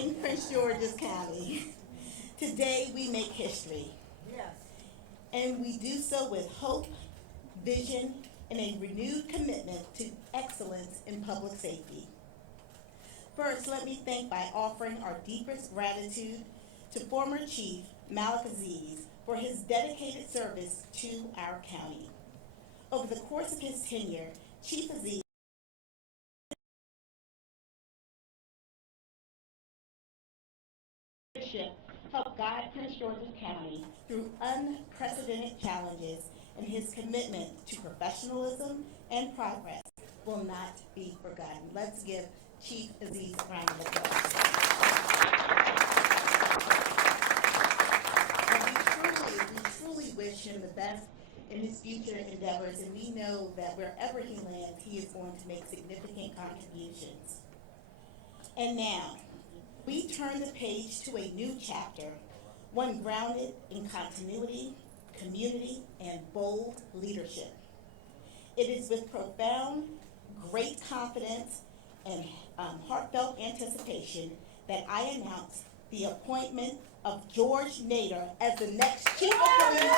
in Prince George's County. Today we make history. Yes. And we do so with hope, vision, and a renewed commitment to excellence in public safety. First, let me thank by offering our deepest gratitude to former Chief Malik Aziz for his dedicated service to our county. Over the course of his tenure, Chief Aziz helped guide Prince George's County through unprecedented challenges, and his commitment to professionalism and progress will not be forgotten. Let's give Chief Aziz a round of applause. And we truly wish him the best in his future endeavors, and we know that wherever he lands, he is going to make significant contributions. And now, we turn the page to a new chapter, one grounded in continuity, community, and bold leadership. It is with profound, great confidence and heartfelt anticipation that I announce the appointment of George Nader as the next Chief of Police.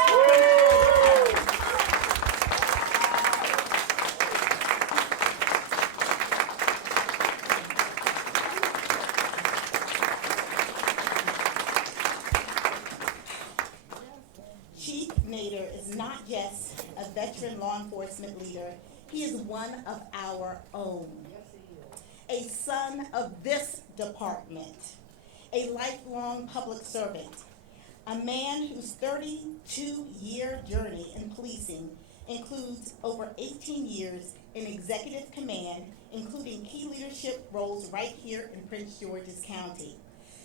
Chief Nader is not just a veteran law enforcement leader, he is one of our own. A son of this department, a lifelong public servant, a man whose 32-year journey in policing includes over 18 years in executive command, including key leadership roles right here in Prince George's County.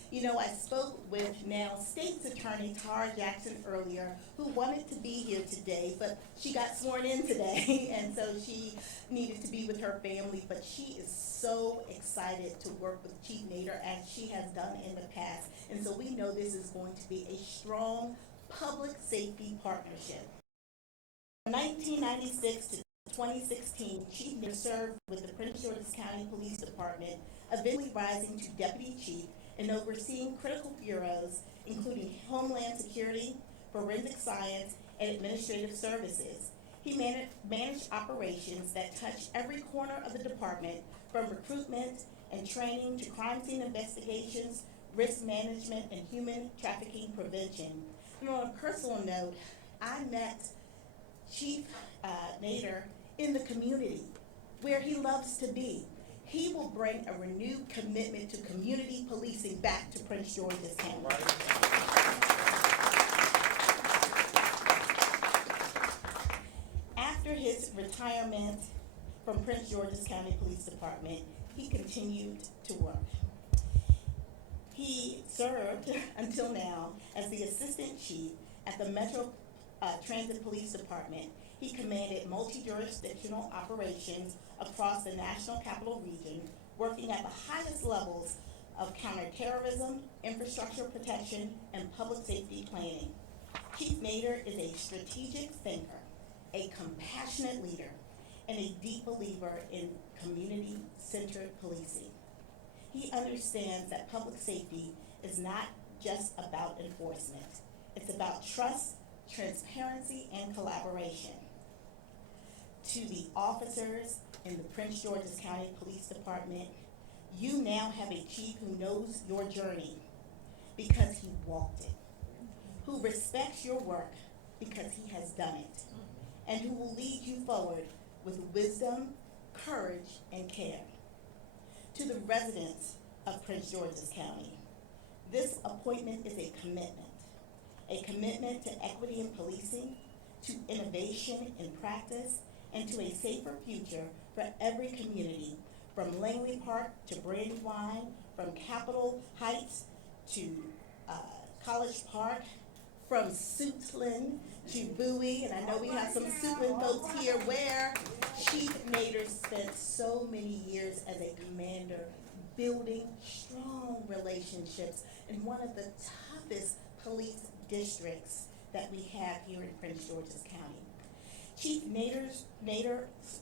You know, I spoke with now State's Attorney Tara Jackson earlier, who wanted to be here today, but she got sworn in today, and so she needed to be with her family, but she is so excited to work with Chief Nader as she has done in the past, and so we know this is going to be a strong public safety partnership. From 1996 to 2016, Chief Nader served with the Prince George's County Police Department, eventually rising to Deputy Chief and overseeing critical bureaus, including Homeland Security, Forensic Science, and Administrative Services. He managed operations that touched every corner of the department, from recruitment and training to crime scene investigations, risk management, and human trafficking prevention. And on a personal note, I met Chief Nader in the community, where he loves to be. He will bring a renewed commitment to community policing back to Prince George's County. After his retirement from Prince George's County Police Department, he continued to work. He served until now as the Assistant Chief at the Metro Transit Police Department. He commanded multi-jurisdictional operations across the National Capital Region, working at the highest levels of counterterrorism, infrastructure protection, and public safety planning. Chief Nader is a strategic thinker, a compassionate leader, and a deep believer in community-centered policing. He understands that public safety is not just about enforcement. It's about trust, transparency, and collaboration. To the officers in the Prince George's County Police Department, you now have a chief who knows your journey because he walked it, who respects your work because he has done it, and who will lead you forward with wisdom, courage, and care. To the residents of Prince George's County, this appointment is a commitment to equity in policing, to innovation in practice, and to a safer future for every community, from Langley Park to Brandywine, from Capitol Heights to College Park, from Suitland to Bowie, and I know we have some Suitland folks here where Chief Nader spent so many years as a commander building strong relationships in one of the toughest police districts that we have here in Prince George's County. Chief Nader's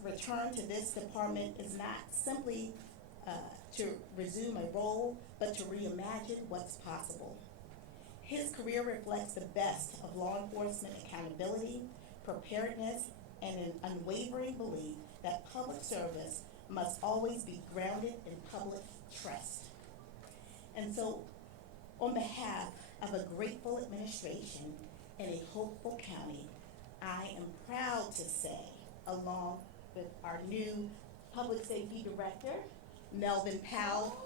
return to this department is not simply to resume a role, but to reimagine what's possible. His career reflects the best of law enforcement accountability, preparedness, and an unwavering belief that public service must always be grounded in public trust. And so, on behalf of a grateful administration and a hopeful county, I am proud to say, along with our new Public Safety Director, Melvin Powell,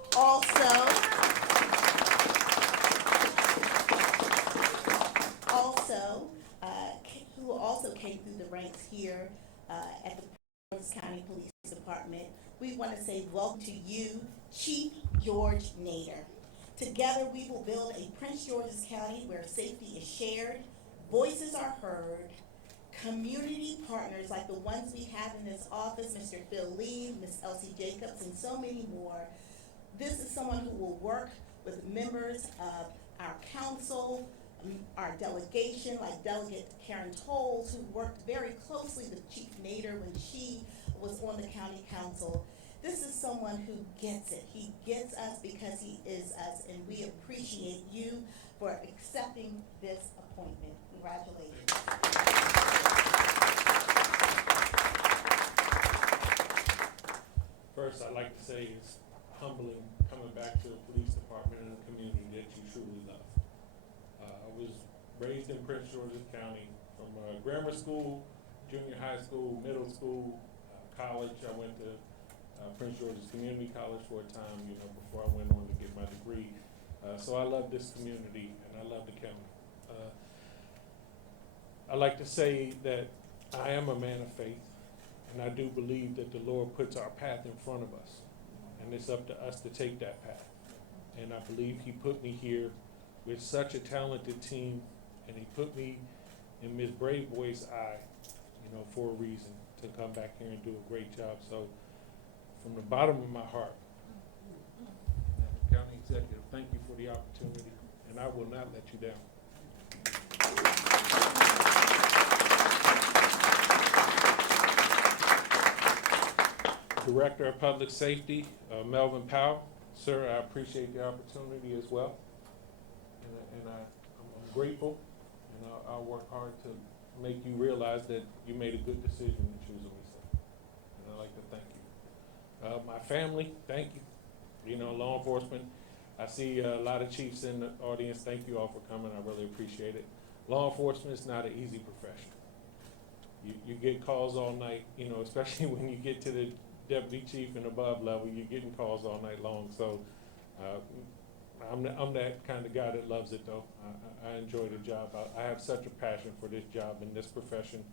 who also came through the ranks here at the Prince George's County Police Department, we want to say welcome to you, Chief George Nader. Together we will build a Prince George's County where safety is shared, voices are heard, community partners like the ones we have in this office, Mr. Phil Lee, Ms. Elsie Jacobs, and so many more. This is someone who will work with members of our council, our delegation, like Delegate Karen Tolles, who worked very closely with Chief Nader when she was on the county council. This is someone who gets it. He gets us because he is us, and we appreciate you for accepting this appointment. Congratulations. First, I'd like to say it's humbling coming back to the police department and a community that you truly love. I was raised in Prince George's County from grammar school, junior high school, middle school, college. I went to Prince George's Community College for a time, before I went on to get my degree. So I love this community and I love the county. I like to say that I am a man of faith, and I do believe that the Lord puts our path in front of us, and it's up to us to take that path. And I believe He put me here with such a talented team, and He put me in Ms. Braveboy's eye, for a reason, to come back here and do a great job. So from the bottom of my heart, County Executive, thank you for the opportunity, and I will not let you down. Director of Public Safety, Melvin Powell. Sir, I appreciate the opportunity as well. And I'm grateful, and I'll work hard to make you realize that you made a good decision in choosing me, sir. And I'd like to thank you. My family, thank you. Law enforcement, I see a lot of chiefs in the audience. Thank you all for coming. I really appreciate it. Law enforcement is not an easy profession. You get calls all night, especially when you get to the deputy chief and above level, you're getting calls all night long. So I'm that kind of guy that loves it, though. I enjoy the job. I have such a passion for this job and this profession,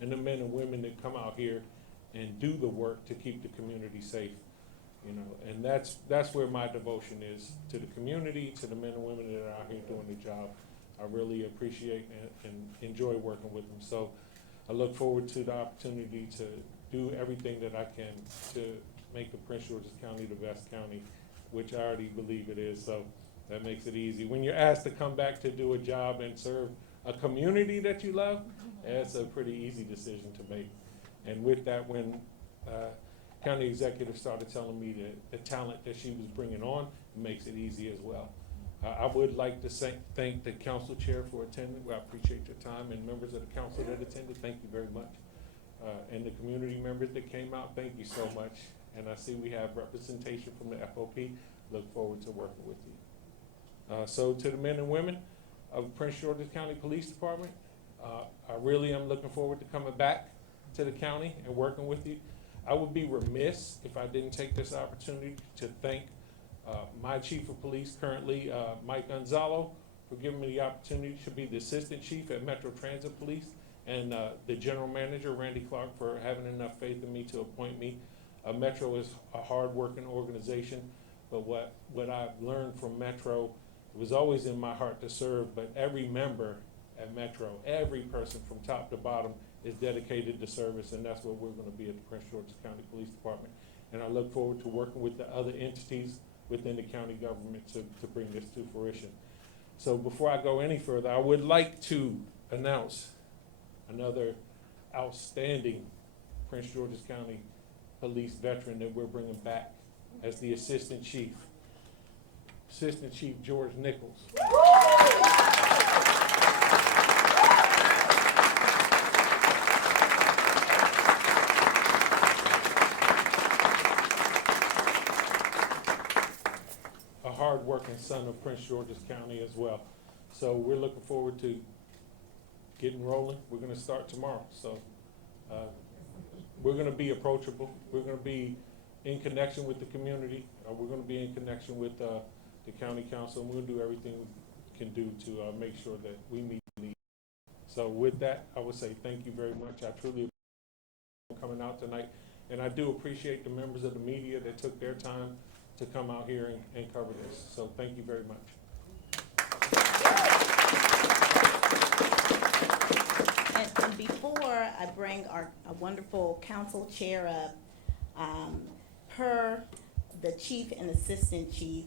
and the men and women that come out here and do the work to keep the community safe. And that's where my devotion is, to the community, to the men and women that are out here doing the job. I really appreciate and enjoy working with them. So I look forward to the opportunity to do everything that I can to make the Prince George's County the best county, which I already believe it is. So that makes it easy. When you're asked to come back to do a job and serve a community that you love, that's a pretty easy decision to make. And with that, when county executive started telling me the talent that she was bringing on, it makes it easy as well. I would like to thank the council chair for attending. Well, I appreciate your time, and members of the council that attended, thank you very much. And the community members that came out, thank you so much. And I see we have representation from the FOP. Look forward to working with you. So to the men and women of Prince George's County Police Department, I really am looking forward to coming back to the county and working with you. I would be remiss if I didn't take this opportunity to thank my chief of police currently, Mike Gonzalo, for giving me the opportunity to be the assistant chief at Metro Transit Police, and the general manager, Randy Clark, for having enough faith in me to appoint me. Metro is a hard-working organization, but what I've learned from Metro, it was always in my heart to serve, but every member at Metro, every person from top to bottom is dedicated to service, and that's what we're going to be at the Prince George's County Police Department. And I look forward to working with the other entities within the county government to bring this to fruition. So before I go any further, I would like to announce another outstanding Prince George's County Police veteran that we're bringing back as the Assistant Chief. Assistant Chief George Nichols. A hard-working son of Prince George's County as well. So we're looking forward to getting rolling. We're going to start tomorrow. So we're going to be approachable. We're going to be in connection with the community. We're going to be in connection with the county council, and we're going to do everything we can do to make sure that we meet the needs. So with that, I would say thank you very much. I truly appreciate you coming out tonight, and I do appreciate the members of the media that took their time to come out here and cover this. So thank you very much. And before I bring our wonderful council chair up, per the chief and assistant chief,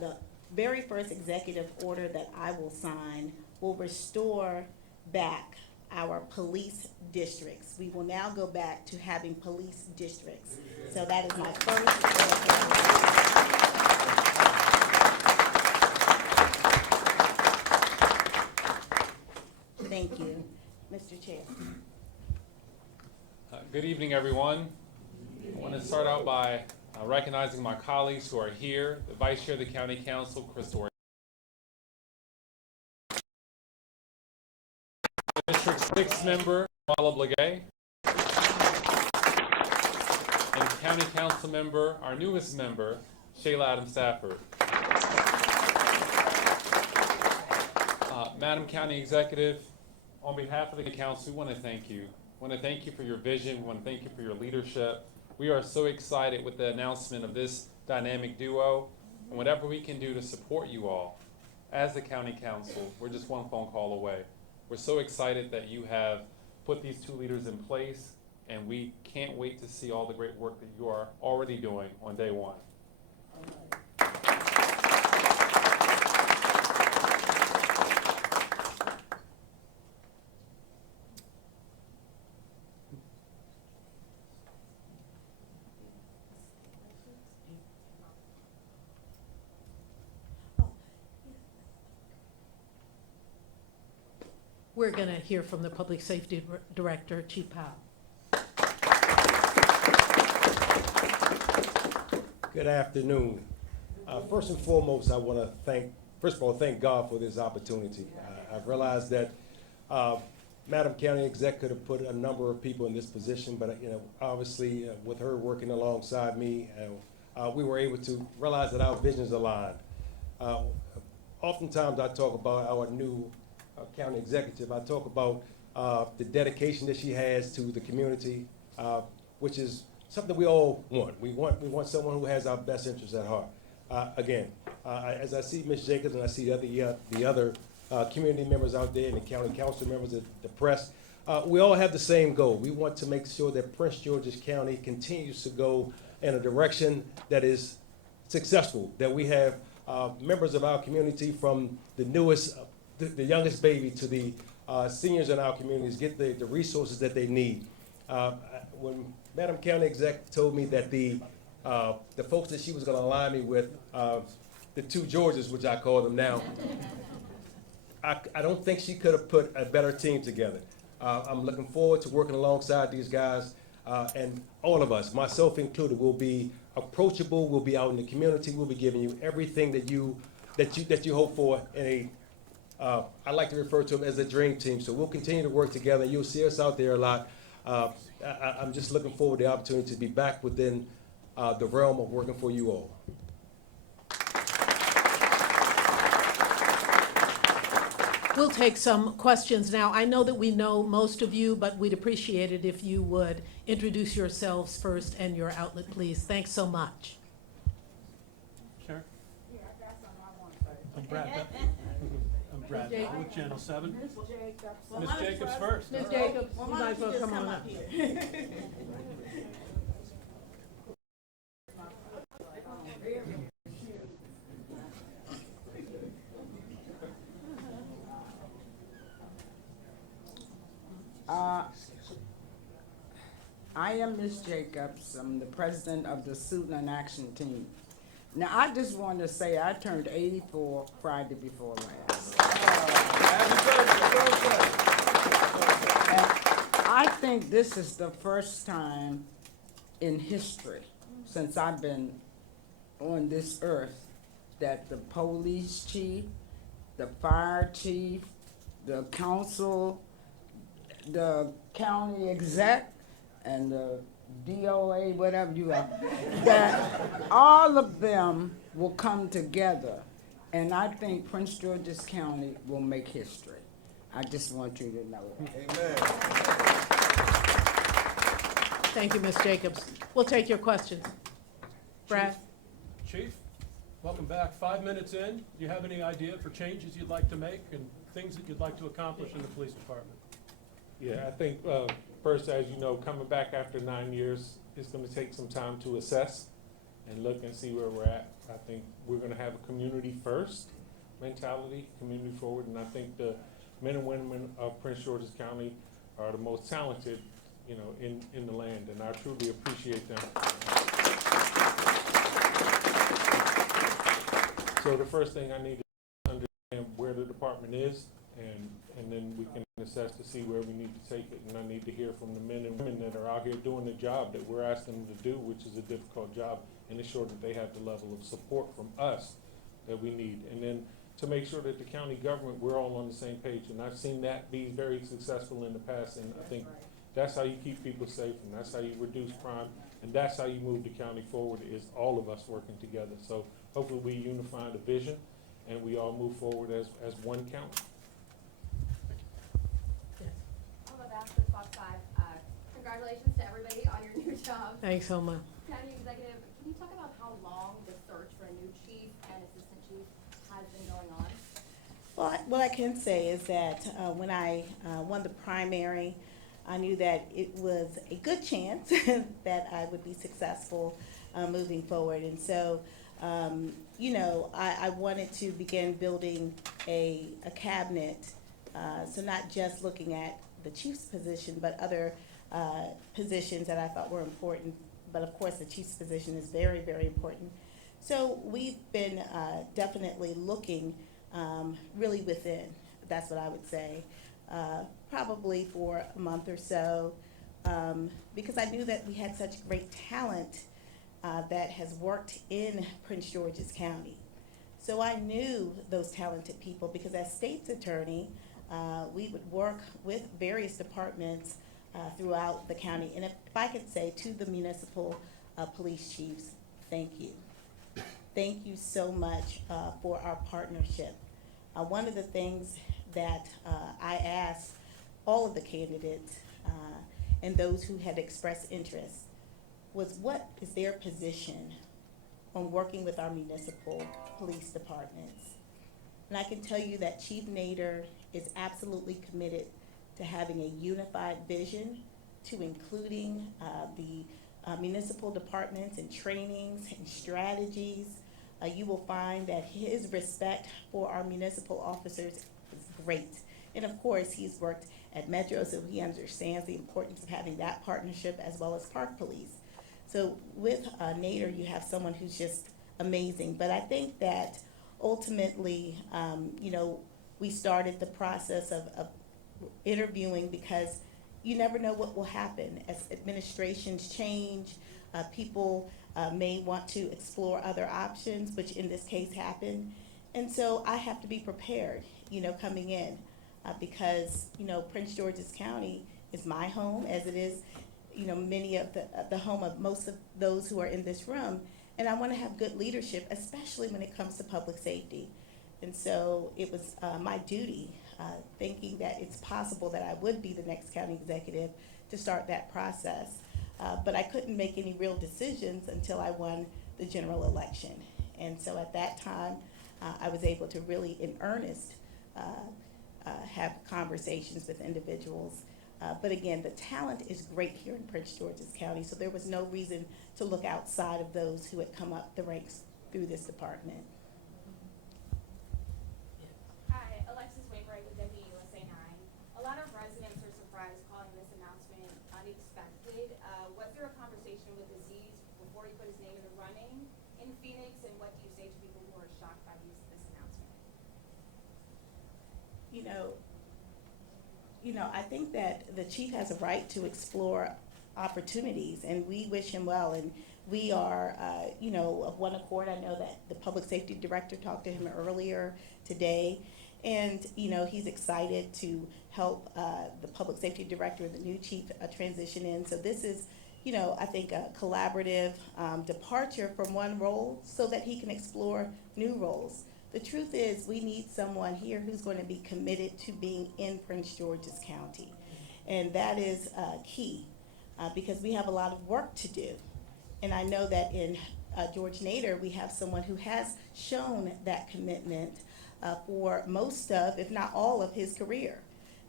the very first executive order that I will sign will restore back our police districts. We will now go back to having police districts. So that is my first executive order. Thank you, Mr. Chair. Good evening, everyone. I want to start out by recognizing my colleagues who are here, the Vice Chair of the County Council, Crystal, District 6 member, Mala Blagay, and County Council member, our newest member, Shayla Adams Stafford. Madam County Executive, on behalf of the council, we want to thank you. We want to thank you for your vision. We want to thank you for your leadership. We are so excited with the announcement of this dynamic duo, and whatever we can do to support you all as the county council, we're just one phone call away. We're so excited that you have put these two leaders in place, and we can't wait to see all the great work that you are already doing on day one. We're going to hear from the Public Safety Director, Chief Powell. Good afternoon. First and foremost, I want to thank God for this opportunity. I've realized that Madam County Exec could have put a number of people in this position, but obviously with her working alongside me, we were able to realize that our visions aligned. Oftentimes I talk about our new county executive. I talk about the dedication that she has to the community, which is something we all want. We want someone who has our best interests at heart. Again, as I see Ms. Jacobs and I see the other community members out there and the county council members, the press, we all have the same goal. We want to make sure that Prince George's County continues to go in a direction that is successful, that we have members of our community from the newest the youngest baby to the seniors in our communities get the resources that they need. When Madam County Exec told me that the folks that she was going to align me with, the two Georges, which I call them now, I don't think she could have put a better team together. I'm looking forward to working alongside these guys, and all of us, myself included, will be approachable. We'll be out in the community. We'll be giving you everything that you hope for in a I like to refer to them as a dream team. So we'll continue to work together. You'll see us out there a lot. I'm just looking forward to the opportunity to be back within the realm of working for you all. We'll take some questions now. I know that we know most of you, but we'd appreciate it if you would introduce yourselves first and your outlet, please. Thanks so much. Sure. I'm Brad. I'm Brad with Channel 7. Ms. Jacobs first. Ms. Jacobs, you might as well come on up. I am Ms. Jacobs. I'm the president of the Student and Action Team. Now, I just want to say I turned 84 Friday before last. And I think this is the first time in history since I've been on this earth that the police chief, the fire chief, the council, the county exec, and the DOA, whatever you are, that all of them will come together. And I think Prince George's County will make history. I just want you to know that. Thank you, Ms. Jacobs. We'll take your questions. Brad? Chief, welcome back. 5 minutes in, do you have any idea for changes you'd like to make and things that you'd like to accomplish in the police department? Yeah, I think, first, as you know, coming back after 9 years, it's gonna take some time to assess and look and see where we're at. I think we're gonna have a community first mentality, community forward, and I think the men and women of Prince George's County are the most talented, you know, in the land, and I truly appreciate them. So the first thing I need to understand where the department is, and then we can assess to see where we need to take it. And I need to hear from the men and women that are out here doing the job that we're asking them to do, which is a difficult job, and ensure that they have the level of support from us that we need. And then to make sure that the county government, we're all on the same page. And I've seen that be very successful in the past, and I think that's how you keep people safe, and that's how you reduce crime, and that's how you move the county forward, is all of us working together. So hopefully we unify the vision, and we all move forward as one county. Congratulations to everybody on your new job. Thanks so much. County Executive, can you talk about how long the search for a new chief and assistant chief has been going on? Well, what I can say is that when I won the primary, I knew that it was a good chance that I would be successful moving forward. And so, you know, I wanted to begin building a cabinet, so not just looking at the chief's position, but other positions that I thought were important. But of course, the chief's position is very, very important. So we've been definitely looking really within, that's what I would say, probably for a month or so, because I knew that we had such great talent that has worked in Prince George's County. So I knew those talented people because as state's attorney, we would work with various departments throughout the county. And if I could say to the municipal police chiefs, thank you. Thank you so much for our partnership. One of the things that I asked all of the candidates and those who had expressed interest was, what is their position on working with our municipal police departments? And I can tell you that Chief Nader is absolutely committed to having a unified vision, to including the municipal departments and trainings and strategies. You will find that his respect for our municipal officers is great. And of course, he's worked at Metro, so he understands the importance of having that partnership as well as Park Police. So with Nader, you have someone who's just amazing. But I think that ultimately, you know, we started the process of interviewing because you never know what will happen as administrations change. People may want to explore other options, which in this case happened. And so I have to be prepared, you know, coming in because, you know, Prince George's County is my home, as it is, you know, many of the home of most of those who are in this room. And I want to have good leadership, especially when it comes to public safety. And so it was my duty, thinking that it's possible that I would be the next county executive, to start that process. But I couldn't make any real decisions until I won the general election. And so at that time, I was able to really, in earnest, have conversations with individuals. But again, the talent is great here in Prince George's County, so there was no reason to look outside of those who had come up the ranks through this department. Hi, Alexis Wainwright with WUSA 9. A lot of residents are surprised calling this announcement unexpected. before he put his name in the running in Phoenix, and what do you say to people who are shocked by this announcement? I think that the chief has a right to explore opportunities, and we wish him well. And we are, of one accord. I know that the public safety director talked to him earlier today, and he's excited to help the public safety director and the new chief transition in. So this is, I think a collaborative departure from one role so that he can explore new roles. The truth is, we need someone here who's going to be committed to being in Prince George's County. And that is key because we have a lot of work to do. And I know that in George Nader, we have someone who has shown that commitment for most of, if not all of his career.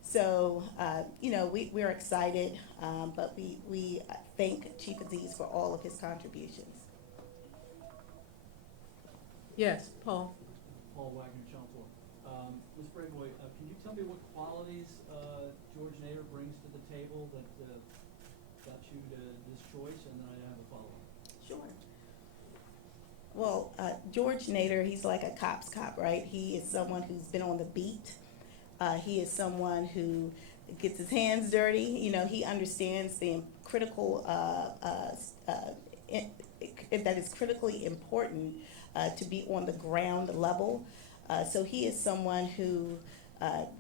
So, we're excited, but we thank Chief Aziz for all of his contributions. Yes, Paul. Paul Wagner, Chalmers. Ms. Braveboy, can you tell me what qualities George Nader brings to the table that got you to this choice, and then I have a follow-up. Sure. Well, George Nader, he's like a cop's cop, right? He is someone who's been on the beat. He is someone who gets his hands dirty. He understands the critical, that is critically important to be on the ground level. So he is someone who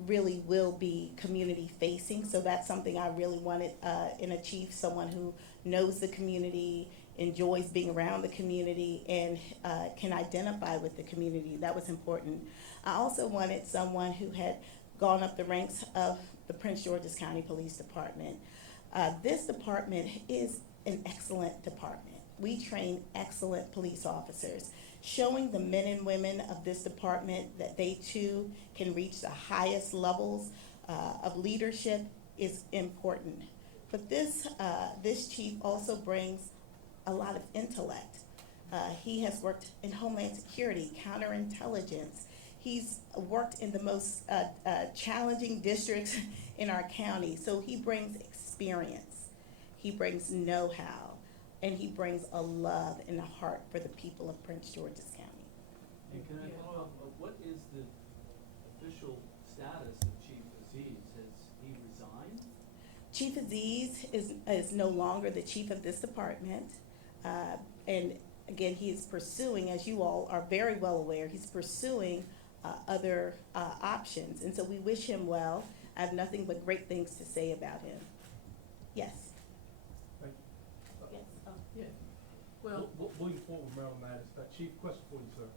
really will be community facing. So that's something I really wanted in a chief, someone who knows the community, enjoys being around the community, and can identify with the community. That was important. I also wanted someone who had gone up the ranks of the Prince George's County Police Department. This department is an excellent department. We train excellent police officers. Showing the men and women of this department that they too can reach the highest levels of leadership is important. But this chief also brings a lot of intellect. He has worked in Homeland Security, counterintelligence. He's worked in the most challenging districts in our county. So he brings experience, he brings know-how, and he brings a love and a heart for the people of Prince George's County. And can I follow up, what is the official status of Chief Aziz? Has he resigned? Chief Aziz is no longer the chief of this department. And again, he is pursuing, as you all are very well aware, he's pursuing other options. And so we wish him well. I have nothing but great things to say about him. Yes. Thank Yes. Oh. Yeah. Well, William Ford with Maryland Matters. Chief, question for you, sir.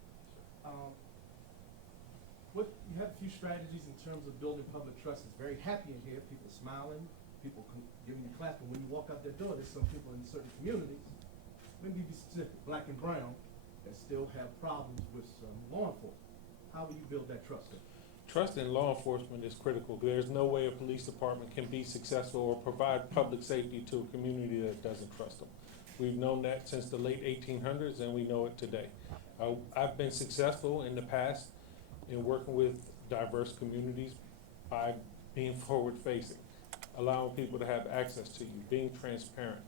You have a few strategies in terms of building public trust. It's very happy in here. People smiling, people giving you claps. But when you walk out their door, there's some people in certain communities, maybe be specific, black and brown, that still have problems with law enforcement. How will you build that trust, sir? Trust in law enforcement is critical. There's no way a police department can be successful or provide public safety to a community that doesn't trust them. We've known that since the late 1800s, and we know it today. I've been successful in the past in working with diverse communities by being forward-facing, allowing people to have access to you, being transparent.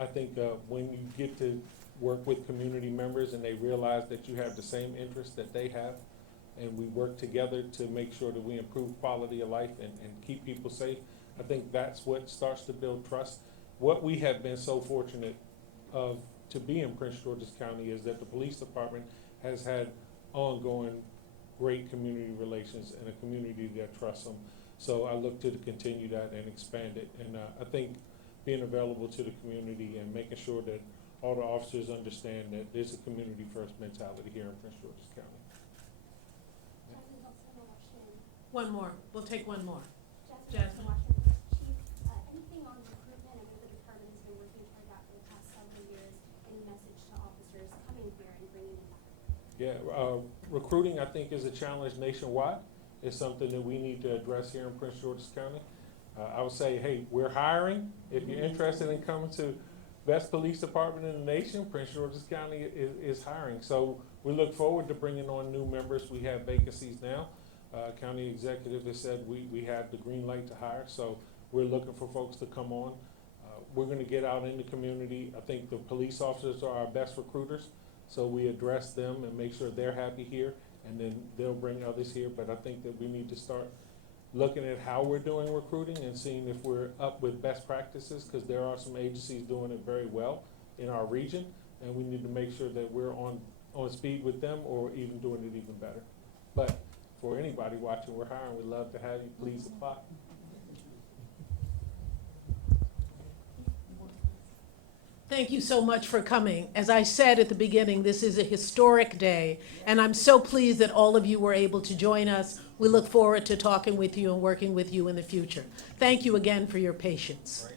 I think when you get to work with community members and they realize that you have the same interests that they have, and we work together to make sure that we improve quality of life and keep people safe, I think that's what starts to build trust. What we have been so fortunate of to be in Prince George's County is that the police department has had ongoing great community relations and a community that trusts them. So I look to continue that and expand it. And I think being available to the community and making sure that all the officers understand that there's a community first mentality here in Prince George's County. one more. We'll take one more. Jasmine. Jasmine. Chief, anything on recruitment? I know the department has been working toward that for the past several years. Any message to officers coming here and bringing them back? Yeah, recruiting I think is a challenge nationwide. It's something that we need to address here in Prince George's County. I would say, hey, we're hiring. If you're interested in coming to best police department in the nation, Prince George's County is hiring. So we look forward to bringing on new members. We have vacancies now. County executive has said we have the green light to hire. So we're looking for folks to come on. we're gonna get out in the community. I think the police officers are our best recruiters, so we address them and make sure they're happy here, and then they'll bring others here. But I think that we need to start looking at how we're doing recruiting and seeing if we're up with best practices, because there are some agencies doing it very well in our region, and we need to make sure that we're on speed with them or even doing it even better. But for anybody watching, we're hiring. We'd love to have you. Please apply. Thank you so much for coming. As I said at the beginning, this is a historic day, and I'm so pleased that all of you were able to join us. We look forward to talking with you and working with you in the future. Thank you again for your patience.